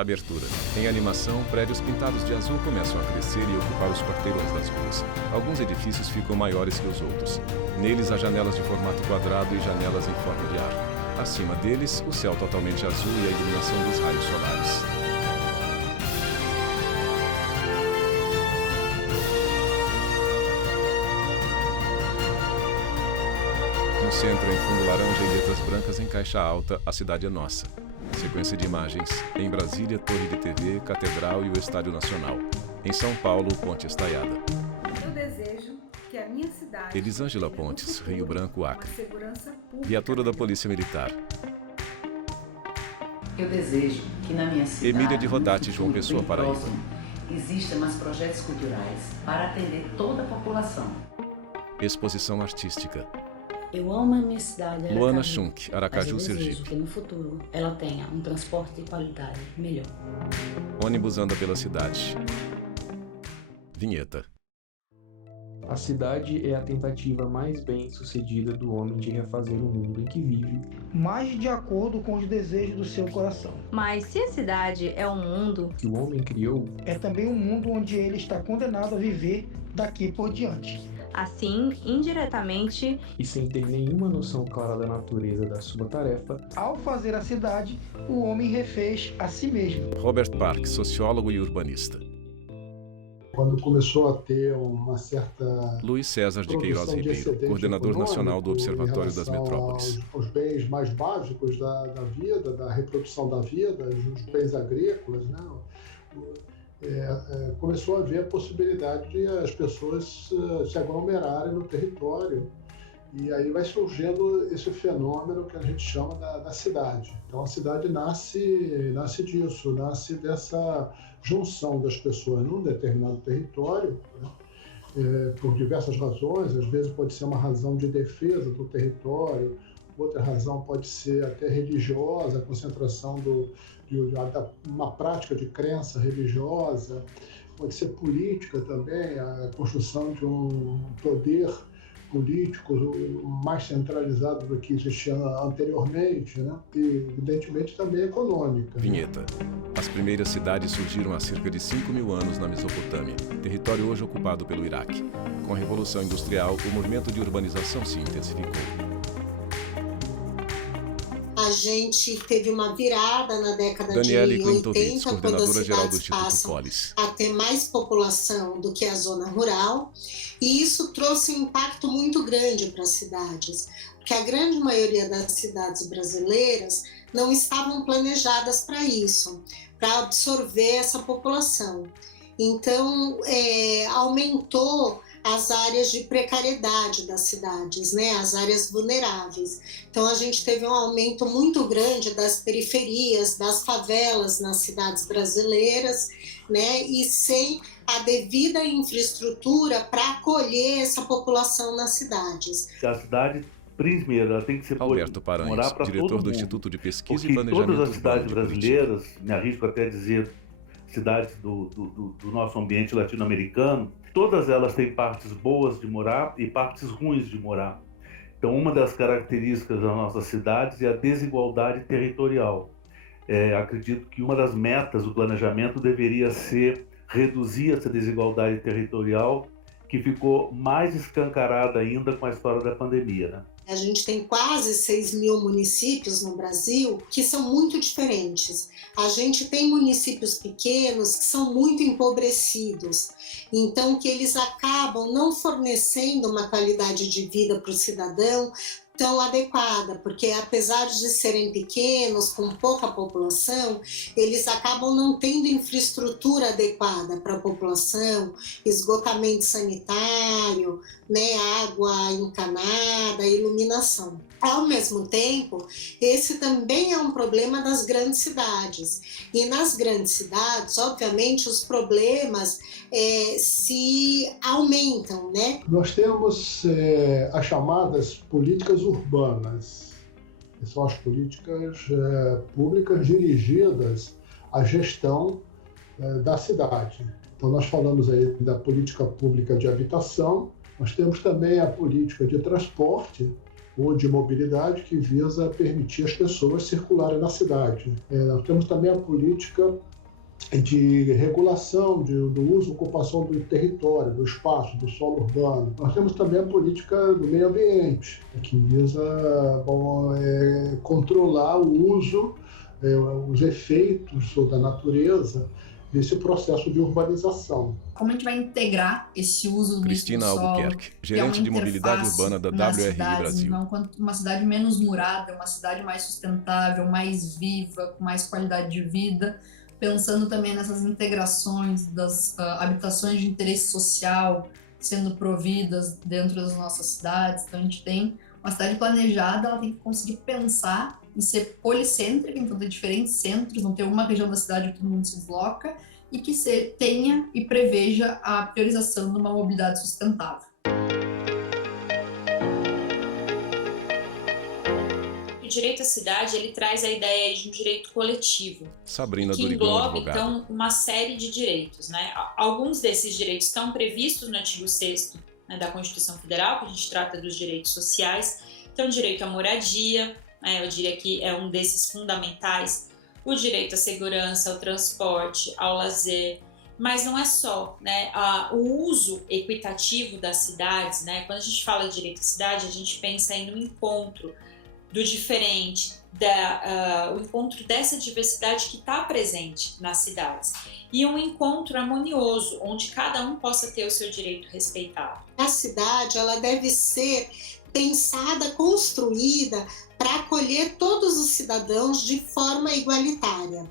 Abertura. Em animação, prédios pintados de azul começam a crescer e ocupar os quarteirões das ruas. Alguns edifícios ficam maiores que os outros. Neles há janelas de formato quadrado e janelas em forma de arco. Acima deles, o céu totalmente azul e a iluminação dos raios solares. No centro, em fundo laranja e letras brancas em caixa alta, a cidade é nossa. Sequência de imagens. Em Brasília, Torre de TV, Catedral e o Estádio Nacional. Em São Paulo, Ponte Estaiada. Eu desejo que a minha cidade... Elisângela Pontes, futuro, Rio Branco, Acre. Pública, Viatura da Polícia Militar. Eu desejo que na minha cidade... Emília de Rodati, João Pessoa, Paraíba. Existam mais projetos culturais para atender toda a população. Exposição artística. Eu amo a minha cidade, Aracaju. Luana Schunk, Aracaju, mas eu desejo Sergipe. que no futuro ela tenha um transporte de qualidade melhor. Ônibus anda pela cidade. Vinheta. A cidade é a tentativa mais bem-sucedida do homem de refazer o mundo em que vive, mais de acordo com os desejos do seu coração. Mas se a cidade é um mundo que o homem criou, é também um mundo onde ele está condenado a viver daqui por diante. Assim, indiretamente, e sem ter nenhuma noção clara da natureza da sua tarefa, ao fazer a cidade, o homem refez a si mesmo. Robert Park, sociólogo e urbanista. Quando começou a ter uma certa... Luiz César de Queiroz Ribeiro, coordenador nacional do Observatório das Metrópoles. Os bens mais básicos da vida, da reprodução da vida, os bens agrícolas, né? Começou a haver a possibilidade de as pessoas se aglomerarem no território. E aí vai surgindo esse fenômeno que a gente chama da cidade. Então a cidade nasce disso, nasce dessa junção das pessoas num determinado território, né? Por diversas razões. Às vezes pode ser uma razão de defesa do território, outra razão pode ser até religiosa, a concentração de uma prática de crença religiosa, pode ser política também, a construção de um poder político mais centralizado do que existia anteriormente, né? E, evidentemente, também econômica. Vinheta. As primeiras cidades surgiram há cerca de 5.000 anos na Mesopotâmia, território hoje ocupado pelo Iraque. Com a Revolução Industrial, o movimento de urbanização se intensificou. A gente teve uma virada na década Daniele de 80, quando as cidades passam a ter mais população do que a zona rural, e isso trouxe um impacto muito grande para as cidades, porque a grande maioria das cidades brasileiras não estavam planejadas para isso, para absorver essa população. Então, aumentou as áreas de precariedade das cidades, né? As áreas vulneráveis. Então a gente teve um aumento muito grande das periferias, das favelas nas cidades brasileiras, né? E sem a devida infraestrutura para acolher essa população nas cidades. A cidade, primeiro, ela tem que ser Alberto Paranhos, diretor do Instituto de Pesquisa e Planejamento todas as cidades brasileiras, política. me arrisco até dizer cidades do nosso ambiente latino-americano, todas elas têm partes boas de morar e partes ruins de morar. Então, uma das características das nossas cidades é a desigualdade territorial. Acredito que uma das metas do planejamento deveria ser reduzir essa desigualdade territorial, que ficou mais escancarada ainda com a história da pandemia, né? A gente tem quase 6.000 municípios no Brasil que são muito diferentes. A gente tem municípios pequenos que são muito empobrecidos, então que eles acabam não fornecendo uma qualidade de vida para o cidadão tão adequada, porque apesar de serem pequenos, com pouca população, eles acabam não tendo infraestrutura adequada para a população, esgotamento sanitário, né, água encanada, iluminação. Ao mesmo tempo, esse também é um problema das grandes cidades. E nas grandes cidades, obviamente, os problemas se aumentam, né? Nós temos as chamadas políticas urbanas, que são as políticas públicas dirigidas à gestão da cidade. Então nós falamos aí da política pública de habitação, nós temos também a política de transporte ou de mobilidade que visa permitir as pessoas circularem na cidade. Nós temos também a política de regulação do uso e ocupação do território, do espaço, do solo urbano. Nós temos também a política do meio ambiente, que visa controlar o uso, os efeitos da natureza desse processo de urbanização. Como a gente vai integrar esse uso do Cristina solo, Albuquerque, gerente de mobilidade urbana da WRI Brasil. Então, uma cidade menos murada, uma cidade mais sustentável, mais viva, com mais qualidade de vida, pensando também nessas integrações das habitações de interesse social sendo providas dentro das nossas cidades. Então, a gente tem uma cidade planejada, ela tem que conseguir pensar em ser policêntrica, então ter diferentes centros, não ter uma região da cidade que todo mundo se desloca, e que tenha e preveja a priorização de uma mobilidade sustentável. O direito à cidade, ele traz a ideia de um direito coletivo, Sabrina que Dorigon, engloba, advogada. então, uma série de direitos, né? Alguns desses direitos estão previstos no artigo 6º, né, da Constituição Federal, que a gente trata dos direitos sociais. Então, o direito à moradia, eu diria que é um desses fundamentais, o direito à segurança, ao transporte, ao lazer, mas não é só, né? O uso equitativo das cidades, né? Quando a gente fala de direito à cidade, a gente pensa aí no encontro do diferente, o encontro dessa diversidade que está presente nas cidades, e um encontro harmonioso, onde cada um possa ter o seu direito respeitado. A cidade, ela deve ser pensada, construída para acolher todos os cidadãos de forma igualitária,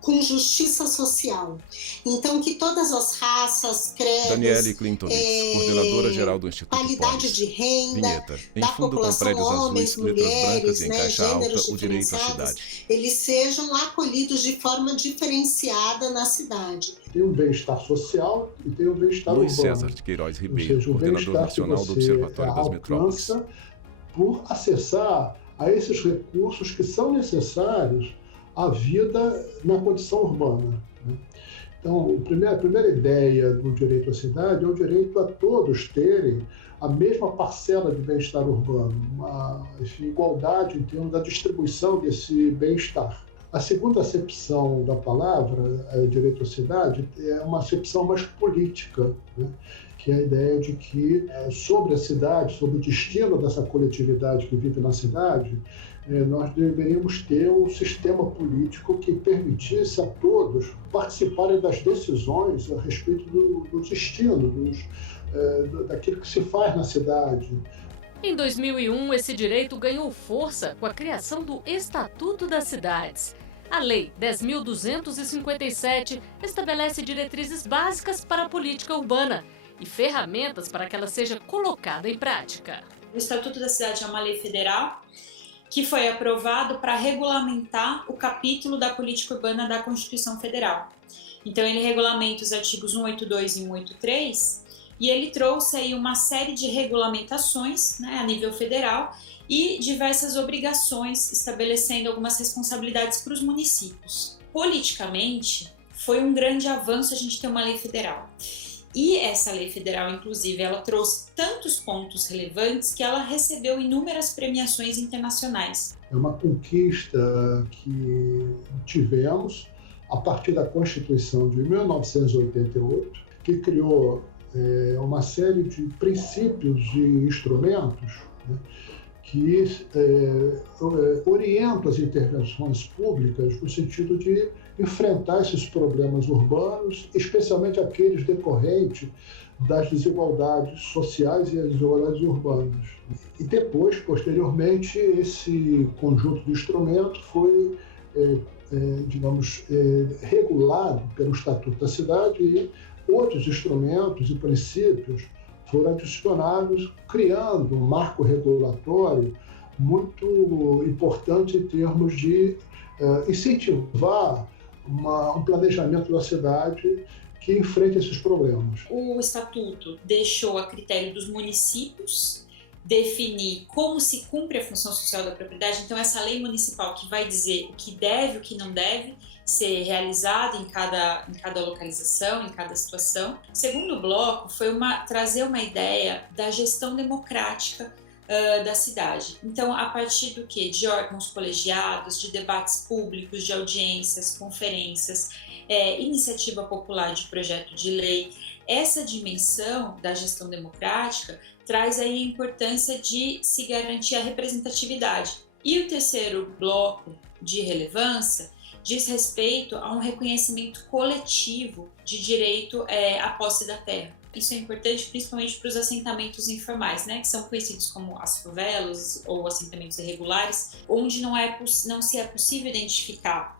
com justiça social. Então, que todas as raças, credos, Daniele Clintovitz, coordenadora-geral do Instituto qualidade Polis. de renda, Vinheta. Em da fundo com população, prédios homens, azuis, letras brancas mulheres, e em caixa alta, gêneros o direito à diferenciados, cidade. eles sejam acolhidos de forma diferenciada na cidade. Tem o bem-estar social e tem o bem-estar Luiz urbano. César de Queiroz Ou Ribeiro, seja, o coordenador bem-estar nacional que do você Observatório das Metrópoles. alcança por acessar a esses recursos que são necessários à vida na condição urbana, né? Então, a primeira ideia do direito à cidade é o direito a todos terem a mesma parcela de bem-estar urbano, uma igualdade em termos da distribuição desse bem-estar. A segunda acepção da palavra, direito à cidade, é uma acepção mais política, né? Que é a ideia de que sobre a cidade, sobre o destino dessa coletividade que vive na cidade, nós deveríamos ter um sistema político que permitisse a todos participarem das decisões a respeito do destino, daquilo que se faz na cidade. Em 2001, esse direito ganhou força com a criação do Estatuto das Cidades. A Lei 10.257 estabelece diretrizes básicas para a política urbana e ferramentas para que ela seja colocada em prática. O Estatuto da Cidade é uma lei federal que foi aprovado para regulamentar o capítulo da política urbana da Constituição Federal. Então, ele regulamenta os artigos 182 e 183, e ele trouxe aí uma série de regulamentações, né, a nível federal, e diversas obrigações, estabelecendo algumas responsabilidades para os municípios. Politicamente, foi um grande avanço a gente ter uma lei federal. E essa lei federal, inclusive, ela trouxe tantos pontos relevantes que ela recebeu inúmeras premiações internacionais. É uma conquista que tivemos a partir da Constituição de 1988, que criou uma série de princípios e instrumentos, né, que orientam as intervenções públicas no sentido de enfrentar esses problemas urbanos, especialmente aqueles decorrentes das desigualdades sociais e as desigualdades urbanas. E depois, posteriormente, esse conjunto de instrumentos foi, regulado pelo Estatuto da Cidade, e outros instrumentos e princípios foram adicionados, criando um marco regulatório muito importante em termos de incentivar um planejamento da cidade que enfrente esses problemas. O Estatuto deixou a critério dos municípios definir como se cumpre a função social da propriedade. Então, essa lei municipal que vai dizer o que deve e o que não deve ser realizado em cada localização, em cada situação. O segundo bloco foi trazer uma ideia da gestão democrática da cidade. Então, a partir do quê? De órgãos colegiados, de debates públicos, de audiências, conferências, iniciativa popular de projeto de lei. Essa dimensão da gestão democrática traz aí a importância de se garantir a representatividade. E o terceiro bloco de relevância diz respeito a um reconhecimento coletivo de direito à posse da terra. Isso é importante principalmente para os assentamentos informais, né, que são conhecidos como as favelas ou assentamentos irregulares, onde não se é possível identificar,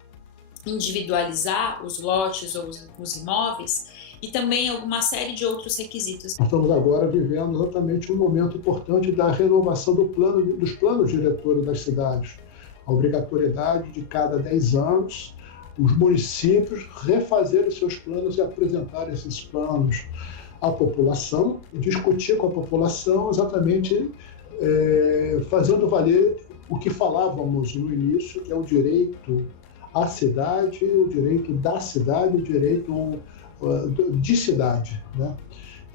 individualizar os lotes ou os imóveis, e também uma série de outros requisitos. Nós estamos agora vivendo exatamente um momento importante da renovação dos planos diretores das cidades. A obrigatoriedade de cada 10 anos os municípios refazerem seus planos e apresentarem esses planos à população e discutir com a população exatamente fazendo valer o que falávamos no início, que é o direito à cidade, o direito da cidade, o direito de cidade, né?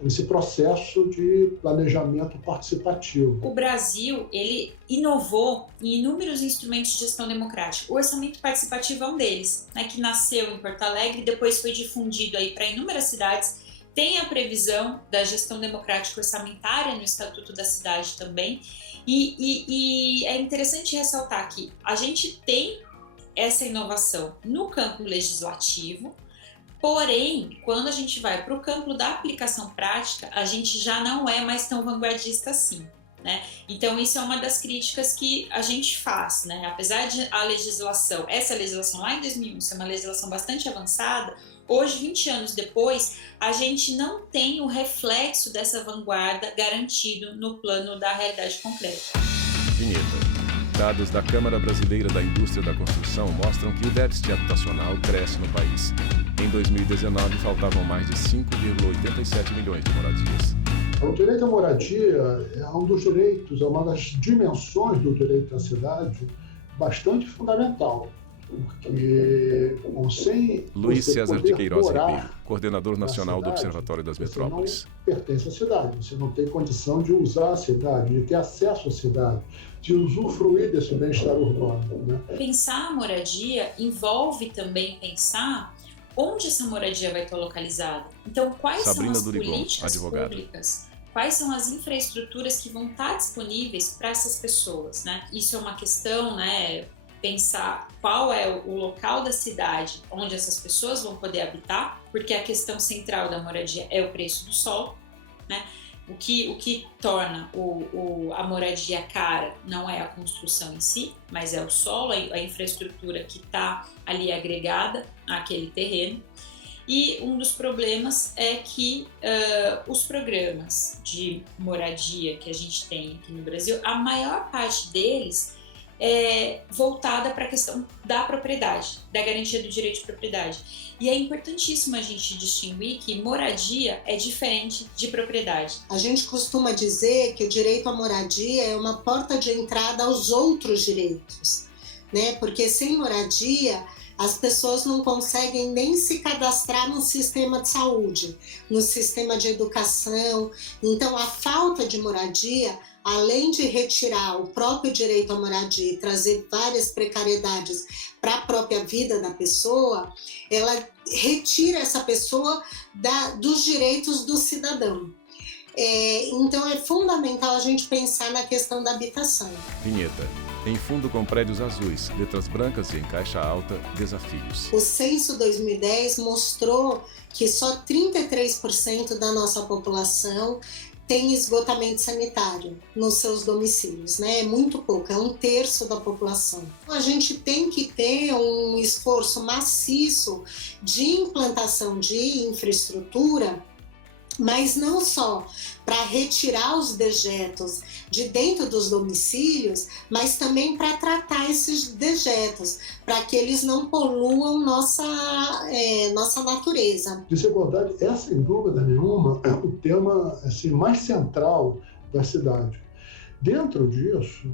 Esse processo de planejamento participativo. O Brasil, ele inovou em inúmeros instrumentos de gestão democrática. O orçamento participativo é um deles, né, que nasceu em Porto Alegre e depois foi difundido aí para inúmeras cidades. Tem a previsão da gestão democrática orçamentária no Estatuto da Cidade também. E é interessante ressaltar que a gente tem essa inovação no campo legislativo. Porém, quando a gente vai para o campo da aplicação prática, a gente já não é mais tão vanguardista assim, né? Então, isso é uma das críticas que a gente faz, né? Apesar de essa legislação lá em 2001 ser uma legislação bastante avançada, hoje, 20 anos depois, a gente não tem o reflexo dessa vanguarda garantido no plano da realidade concreta. Vinheta. Dados da Câmara Brasileira da Indústria da Construção mostram que o déficit habitacional cresce no país. Em 2019, faltavam mais de 5,87 milhões de moradias. O direito à moradia é um dos direitos, é uma das dimensões do direito à cidade bastante fundamental. Porque sem Luiz César de Queiroz Ribeiro, coordenador nacional cidade, do Observatório das Metrópoles. Você não pertence à cidade, você não tem condição de usar a cidade, de ter acesso à cidade, de usufruir desse bem-estar urbano, né? Pensar a moradia envolve também pensar onde essa moradia vai estar localizada. Então, quais Sabrina são as Durigon, políticas advogada. públicas, quais são as infraestruturas que vão estar disponíveis para essas pessoas, né? Isso é uma questão, né? Pensar qual é o local da cidade onde essas pessoas vão poder habitar, porque a questão central da moradia é o preço do solo, né? O que torna a moradia cara não é a construção em si, mas é o solo, a infraestrutura que está ali agregada àquele terreno. E um dos problemas é que os programas de moradia que a gente tem aqui no Brasil, a maior parte deles é voltada para a questão da propriedade, da garantia do direito de propriedade. E é importantíssimo a gente distinguir que moradia é diferente de propriedade. A gente costuma dizer que o direito à moradia é uma porta de entrada aos outros direitos, né? Porque sem moradia, as pessoas não conseguem nem se cadastrar no sistema de saúde, no sistema de educação. Então, a falta de moradia, além de retirar o próprio direito à moradia e trazer várias precariedades para a própria vida da pessoa, ela retira essa pessoa dos direitos do cidadão. Então é fundamental a gente pensar na questão da habitação. Vinheta. Em fundo com prédios azuis, letras brancas e em caixa alta, desafios. O censo 2010 mostrou que só 33% da nossa população tem esgotamento sanitário nos seus domicílios, né? É muito pouco, é 1/3 da população. A gente tem que ter um esforço maciço de implantação de infraestrutura, mas não só para retirar os dejetos de dentro dos domicílios, mas também para tratar esses dejetos, para que eles não poluam nossa natureza. Desigualdade é, sem dúvida nenhuma, o tema assim, mais central da cidade. Dentro disso,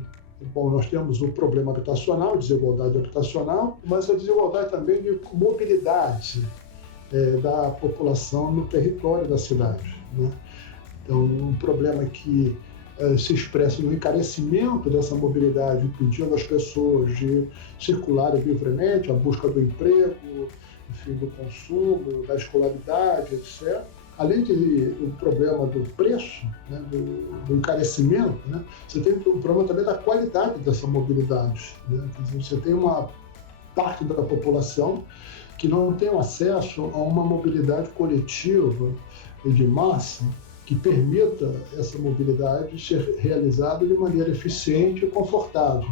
bom, nós temos o problema habitacional, desigualdade habitacional, mas a desigualdade também de mobilidade da população no território da cidade, né? Então, um problema que se expressa no encarecimento dessa mobilidade, impedindo as pessoas de circularem livremente, a busca do emprego, enfim, do consumo, da escolaridade, etc. Além do problema do preço, né, do encarecimento, né, você tem o problema também da qualidade dessa mobilidade. Né? Quer dizer, você tem uma parte da população que não tem acesso a uma mobilidade coletiva e de massa que permita essa mobilidade ser realizada de maneira eficiente e confortável.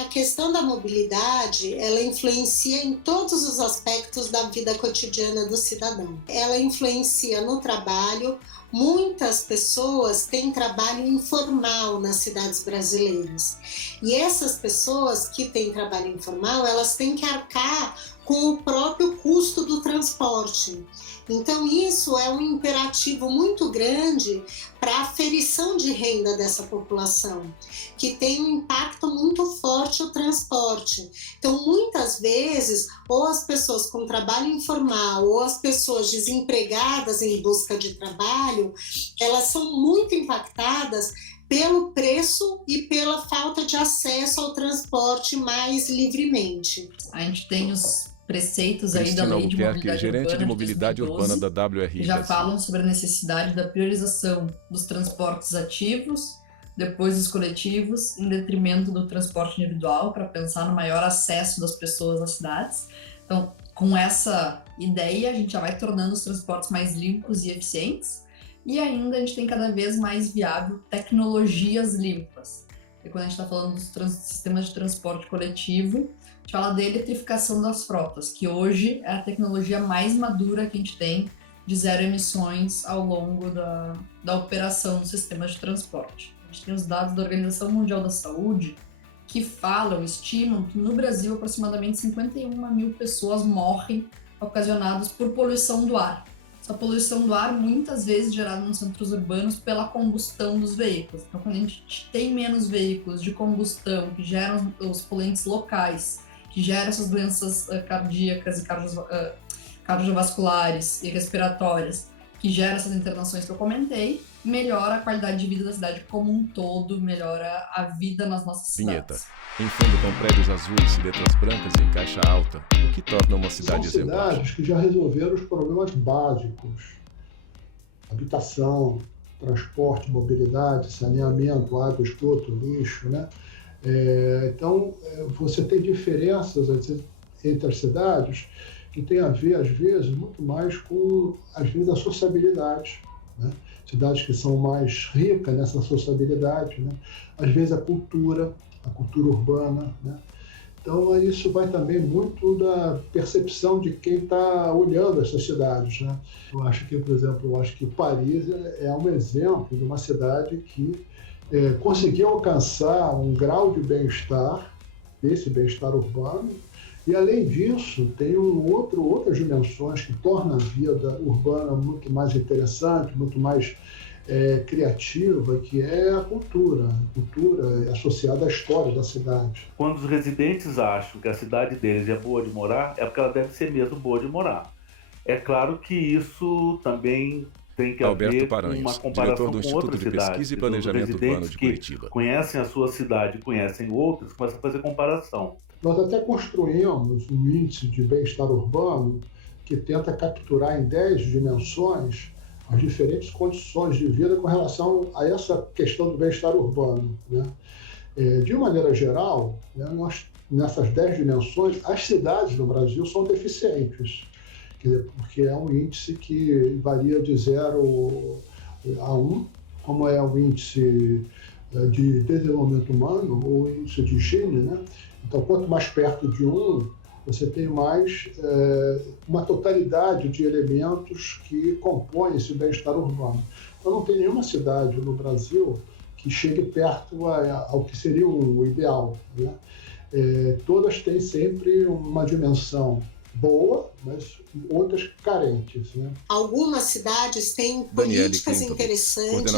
A questão da mobilidade, ela influencia em todos os aspectos da vida cotidiana do cidadão. Ela influencia no trabalho. Muitas pessoas têm trabalho informal nas cidades brasileiras. E essas pessoas que têm trabalho informal, elas têm que arcar com o próprio custo do transporte. Então, isso é um imperativo muito grande para a aferição de renda dessa população, que tem um impacto muito forte o transporte. Então, muitas vezes, ou as pessoas com trabalho informal, ou as pessoas desempregadas em busca de trabalho, elas são muito impactadas pelo preço e pela falta de acesso ao transporte mais livremente. A gente tem os preceitos aí da Lei de Mobilidade gerente Urbana de mobilidade 2012, urbana da WRI, já falam sobre a necessidade da priorização dos transportes ativos, depois dos coletivos, em detrimento do transporte individual, para pensar no maior acesso das pessoas às cidades. Então, com essa ideia, a gente já vai tornando os transportes mais limpos e eficientes, e ainda a gente tem cada vez mais viável tecnologias limpas. E quando a gente está falando dos sistemas de transporte coletivo, a gente fala da eletrificação das frotas, que hoje é a tecnologia mais madura que a gente tem de zero emissões ao longo da operação dos sistemas de transporte. A gente tem os dados da Organização Mundial da Saúde que estimam que no Brasil aproximadamente 51 mil pessoas morrem ocasionadas por poluição do ar. Essa poluição do ar muitas vezes gerada nos centros urbanos pela combustão dos veículos. Então, quando a gente tem menos veículos de combustão que geram os poluentes locais, que geram essas doenças cardíacas e cardiovasculares e respiratórias, que geram essas internações que eu comentei, melhora a qualidade de vida da cidade como um todo, melhora a vida nas nossas cidades. Em fundo com prédios azuis, letras brancas em caixa alta, o que torna uma cidade exemplar. São cidades que já resolveram os problemas básicos: habitação, transporte, mobilidade, saneamento, água, esgoto, lixo, né? Então, você tem diferenças entre as cidades que tem a ver, às vezes, muito mais com, às vezes, a sociabilidade, né? Cidades que são mais ricas nessa sociabilidade, né? Às vezes a cultura urbana, né? Então, isso vai também muito da percepção de quem está olhando essas cidades, né? Eu acho que, por exemplo, Paris é um exemplo de uma cidade que conseguiu alcançar um grau de bem-estar, esse bem-estar urbano, e, além disso, tem outras dimensões que tornam a vida urbana muito mais interessante, muito mais criativa, que é a cultura associada à história da cidade. Quando os residentes acham que a cidade deles é boa de morar, é porque ela deve ser mesmo boa de morar. É claro que isso também tem que haver uma comparação com outras cidades. E Planejamento Urbano de Curitiba. Conhecem a sua cidade, conhecem outras, começam a fazer comparação. Nós até construímos um índice de bem-estar urbano que tenta capturar em 10 dimensões as diferentes condições de vida com relação a essa questão do bem-estar urbano, né? De maneira geral, né, nessas 10 dimensões, as cidades no Brasil são deficientes, porque é um índice que varia de 0 a 1, como é o índice de desenvolvimento humano, ou o índice de Gini, né? Então, quanto mais perto de 1, você tem mais uma totalidade de elementos que compõem esse bem-estar urbano. Então, não tem nenhuma cidade no Brasil que chegue perto ao que seria o ideal, né? Todas têm sempre uma dimensão boa, mas outras carentes, né? Algumas cidades têm políticas interessantes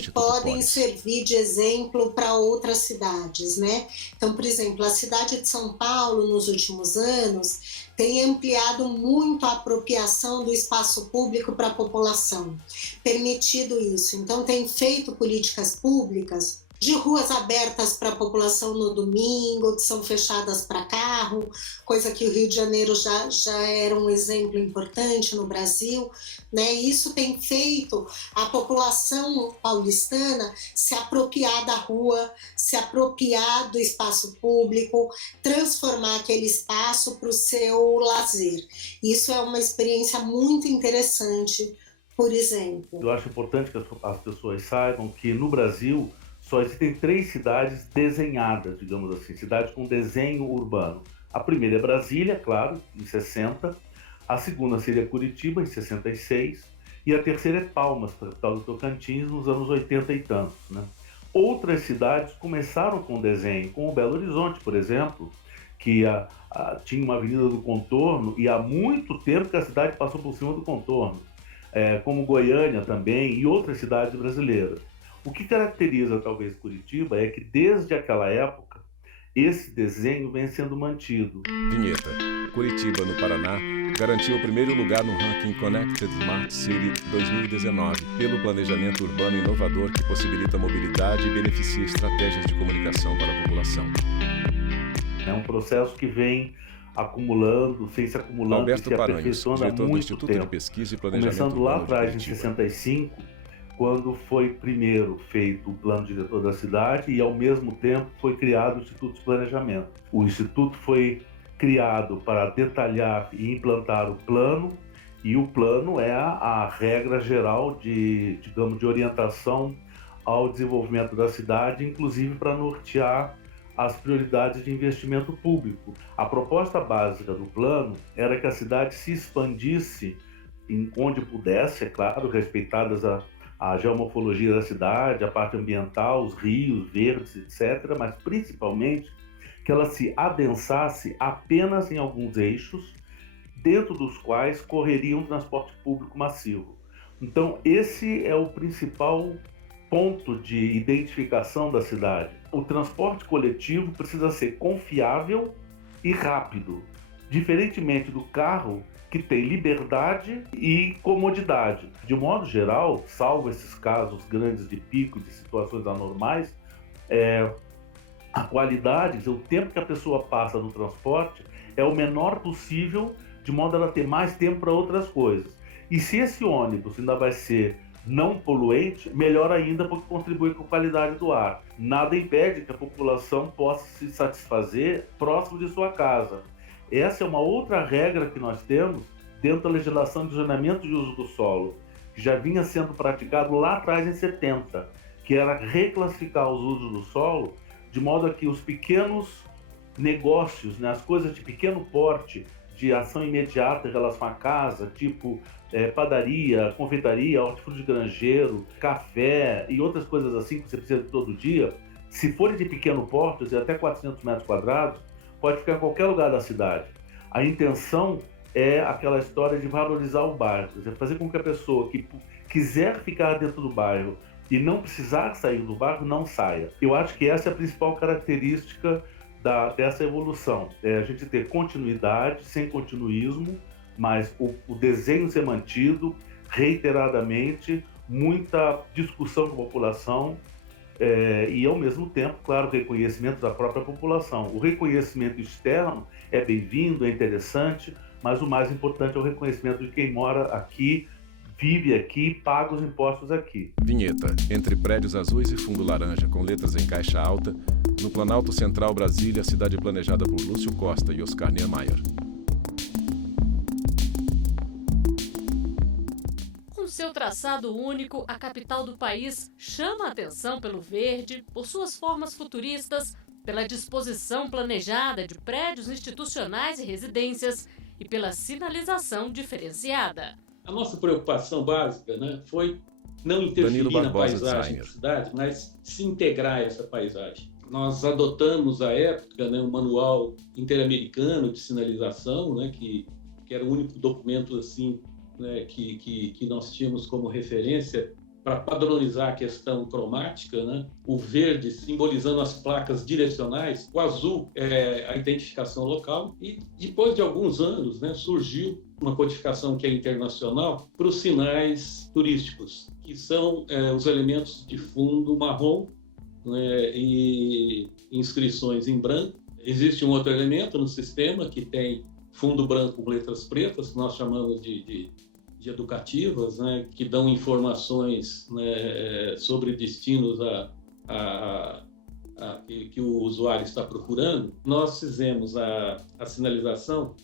que podem servir de exemplo para outras cidades, né? Então, por exemplo, a cidade de São Paulo, nos últimos anos, tem ampliado muito a apropriação do espaço público para a população, permitido isso. Então, tem feito políticas públicas de ruas abertas para a população no domingo, que são fechadas para carro, coisa que o Rio de Janeiro já era um exemplo importante no Brasil, né? Isso tem feito a população paulistana se apropriar da rua, se apropriar do espaço público, transformar aquele espaço para o seu lazer. Isso é uma experiência muito interessante, por exemplo. Eu acho importante que as pessoas saibam que no Brasil só existem 3 cidades desenhadas, digamos assim, cidades com desenho urbano. A primeira é Brasília, claro, em 60. A segunda seria Curitiba, em 66. E a terceira é Palmas, capital do Tocantins, nos anos 80 e tantos, né? Outras cidades começaram com desenho, como Belo Horizonte, por exemplo, que tinha uma avenida do contorno e há muito tempo que a cidade passou por cima do contorno, como Goiânia também e outras cidades brasileiras. O que caracteriza talvez Curitiba é que desde aquela época esse desenho vem sendo mantido. Vinheta. Curitiba, no Paraná, garantiu o primeiro lugar no ranking Connected Smart City 2019 pelo planejamento urbano inovador que possibilita mobilidade e beneficia estratégias de comunicação para a população. É um processo que vem acumulando, se acumulando Alberto e se Paranhos, aperfeiçoando há diretor do muito Instituto tempo. de Pesquisa e Planejamento Começando lá Urbano de atrás, em Curitiba. 65, quando foi primeiro feito o plano diretor da cidade e, ao mesmo tempo, foi criado o Instituto de Planejamento. O Instituto foi criado para detalhar e implantar o plano, e o plano é a regra geral de orientação ao desenvolvimento da cidade, inclusive para nortear as prioridades de investimento público. A proposta básica do plano era que a cidade se expandisse onde pudesse, é claro, respeitadas a geomorfologia da cidade, a parte ambiental, os rios verdes, etc., mas principalmente que ela se adensasse apenas em alguns eixos, dentro dos quais correria um transporte público massivo. Então, esse é o principal ponto de identificação da cidade. O transporte coletivo precisa ser confiável e rápido, diferentemente do carro, que tem liberdade e comodidade. De modo geral, salvo esses casos grandes de pico, de situações anormais, a qualidade, o tempo que a pessoa passa no transporte é o menor possível, de modo a ela ter mais tempo para outras coisas. E se esse ônibus ainda vai ser não poluente, melhor ainda, porque contribui com a qualidade do ar. Nada impede que a população possa se satisfazer próximo de sua casa. Essa é uma outra regra que nós temos dentro da legislação de zoneamento de uso do solo, que já vinha sendo praticado lá atrás em 70, que era reclassificar os usos do solo de modo a que os pequenos negócios, né, as coisas de pequeno porte, de ação imediata em relação à casa, tipo padaria, confeitaria, hortifruti granjeiro, café e outras coisas assim que você precisa todo dia, se forem de pequeno porte, de até 400 metros quadrados, pode ficar em qualquer lugar da cidade. A intenção é aquela história de valorizar o bairro, fazer com que a pessoa que quiser ficar dentro do bairro e não precisar sair do bairro, não saia. Eu acho que essa é a principal característica dessa evolução. É a gente ter continuidade, sem continuismo, mas o desenho ser mantido reiteradamente, muita discussão com a população e, ao mesmo tempo, claro, reconhecimento da própria população. O reconhecimento externo é bem-vindo, é interessante, mas o mais importante é o reconhecimento de quem mora aqui, vive aqui, paga os impostos aqui. Vinheta. Entre prédios azuis e fundo laranja, com letras em caixa alta, no Planalto Central, Brasília, cidade planejada por Lúcio Costa e Oscar Niemeyer. Com seu traçado único, a capital do país chama a atenção pelo verde, por suas formas futuristas, pela disposição planejada de prédios institucionais e residências e pela sinalização diferenciada. A nossa preocupação básica, né, foi não interferir na paisagem da cidade, mas se integrar a essa paisagem. Nós adotamos à época, né, um manual interamericano de sinalização, né, que era o único documento assim, né, que nós tínhamos como referência para padronizar a questão cromática, né? O verde simbolizando as placas direcionais, o azul é a identificação local, e depois de alguns anos, né, surgiu uma codificação que é internacional para os sinais turísticos, que são os elementos de fundo marrom, né, e inscrições em branco. Existe um outro elemento no sistema que tem fundo branco com letras pretas, que nós chamamos de educativas, né, que dão informações, né, sobre destinos que o usuário está procurando. Nós fizemos a sinalização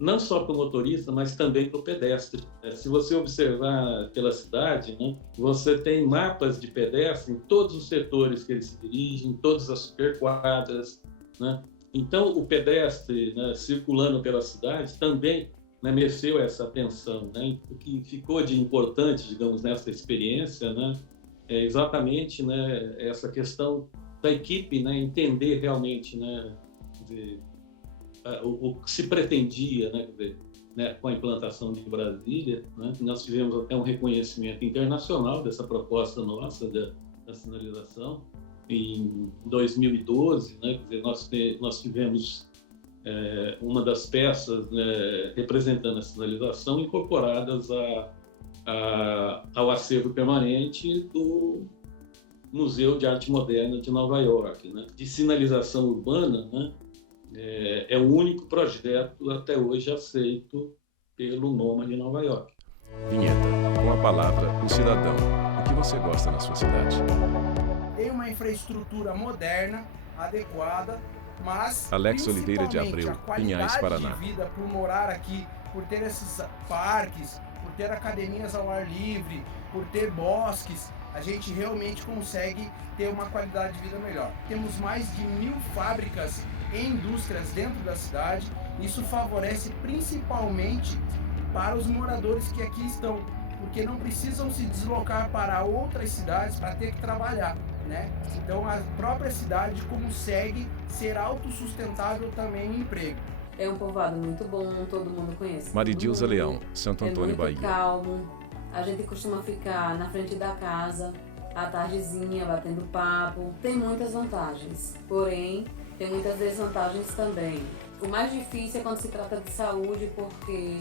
não só para o motorista, mas também para o pedestre. Se você observar pela cidade, né, você tem mapas de pedestre em todos os setores que eles se dirigem, em todas as superquadras, né? Então, o pedestre, né, circulando pela cidade também, né, mereceu essa atenção, né? O que ficou de importante, digamos, nessa experiência, né, é exatamente, né, essa questão da equipe, né, entender realmente, né, o que se pretendia, né, com a implantação de Brasília, né? Nós tivemos até um reconhecimento internacional dessa proposta nossa da sinalização. Em 2012, né, nós tivemos uma das peças, né, representando a sinalização incorporadas ao acervo permanente do Museu de Arte Moderna de Nova York, né? De sinalização urbana, né? É o único projeto até hoje aceito pelo MoMA de Nova York. Vinheta. Com a palavra, o cidadão. O que você gosta na sua cidade? Tem uma infraestrutura moderna, adequada, mas Alex Oliveira de Abreu, Pinhais, Paraná. De vida, por morar aqui, por ter esses parques, por ter academias ao ar livre, por ter bosques, a gente realmente consegue ter uma qualidade de vida melhor. Temos mais de 1000 fábricas e indústrias dentro da cidade. Isso favorece principalmente para os moradores que aqui estão, porque não precisam se deslocar para outras cidades para ter que trabalhar, né? Então a própria cidade consegue ser autossustentável também em emprego. É um povoado muito bom, todo mundo conhece. Maridilza Leão, Santo Antônio, Bahia. É muito calmo, a gente costuma ficar na frente da casa, à tardezinha, batendo papo. Tem muitas vantagens, porém tem muitas desvantagens também. O mais difícil é quando se trata de saúde, porque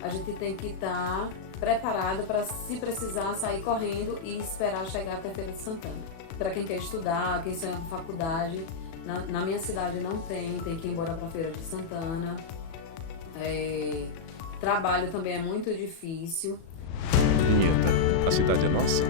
a gente tem que estar preparado para, se precisar, sair correndo e esperar chegar até Feira de Santana. Para quem quer estudar, quem sonha com faculdade, na minha cidade não tem que ir embora para Feira de Santana. Trabalho também é muito difícil. Vinheta. A cidade é nossa?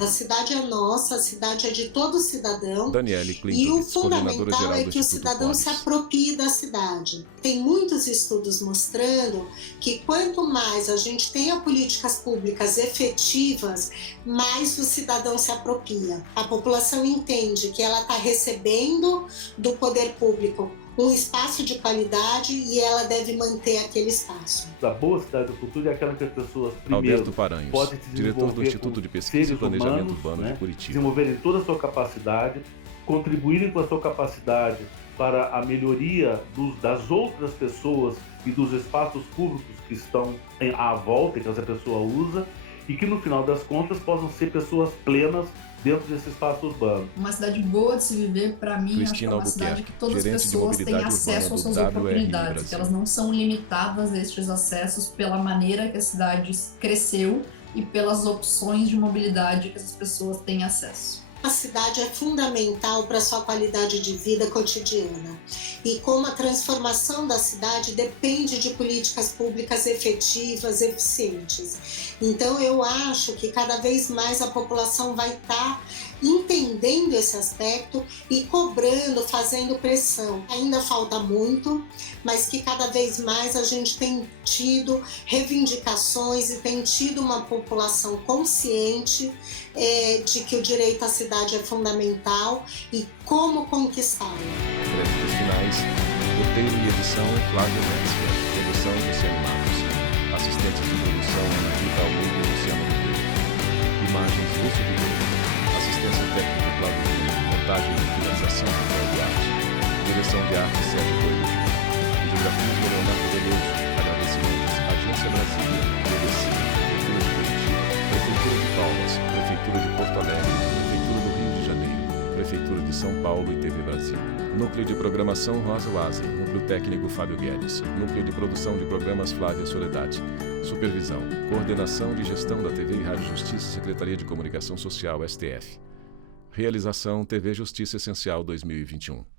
A cidade é nossa, a cidade é de todo cidadão. Daniele Clinton, e o fundamental é que o cidadão se aproprie da cidade. Tem muitos estudos mostrando que quanto mais a gente tenha políticas públicas efetivas, mais o cidadão se apropria. A população entende que ela está recebendo do poder público um espaço de qualidade e ela deve manter aquele espaço. A boa cidade do futuro é aquela que as pessoas, primeiro, Alberto Paranhos, podem se diretor do Instituto de Pesquisa e Planejamento humanos, Urbano, né, de Curitiba. desenvolverem toda a sua capacidade, contribuírem com a sua capacidade para a melhoria das outras pessoas e dos espaços públicos que estão à volta, que essa pessoa usa, e que no final das contas possam ser pessoas plenas dentro desse espaço urbano. Uma cidade boa de se viver, para mim, acho que é uma cidade que todas as pessoas têm acesso às suas oportunidades, que elas não são limitadas a estes acessos pela maneira que a cidade cresceu e pelas opções de mobilidade que essas pessoas têm acesso. A cidade é fundamental para a sua qualidade de vida cotidiana. E como a transformação da cidade depende de políticas públicas efetivas, eficientes. Então eu acho que cada vez mais a população vai estar entendendo esse aspecto e cobrando, fazendo pressão. Ainda falta muito, mas que cada vez mais a gente tem tido reivindicações e tem tido uma população consciente de que o direito à cidade é fundamental e como conquistá-lo. Créditos finais, roteiro e edição Flávio Metzger, produção Luciano Matos, assistentes de produção Ana Rita Almeida e Luciano Ribeiro, imagens Lúcio Ribeiro, assistência técnica Flávio Ribeiro, montagem e finalização Rafael Duarte, direção de arte Sérgio Coelho, videografia Leonardo Veloso, agradecimentos Agência Brasília, BBC. Núcleo de Programação Rosa Oase. Núcleo Técnico Fábio Guedes. Núcleo de Produção de Programas Flávia Soledade. Supervisão. Coordenação de Gestão da TV e Rádio Justiça, Secretaria de Comunicação Social, STF. Realização TV Justiça Essencial 2021.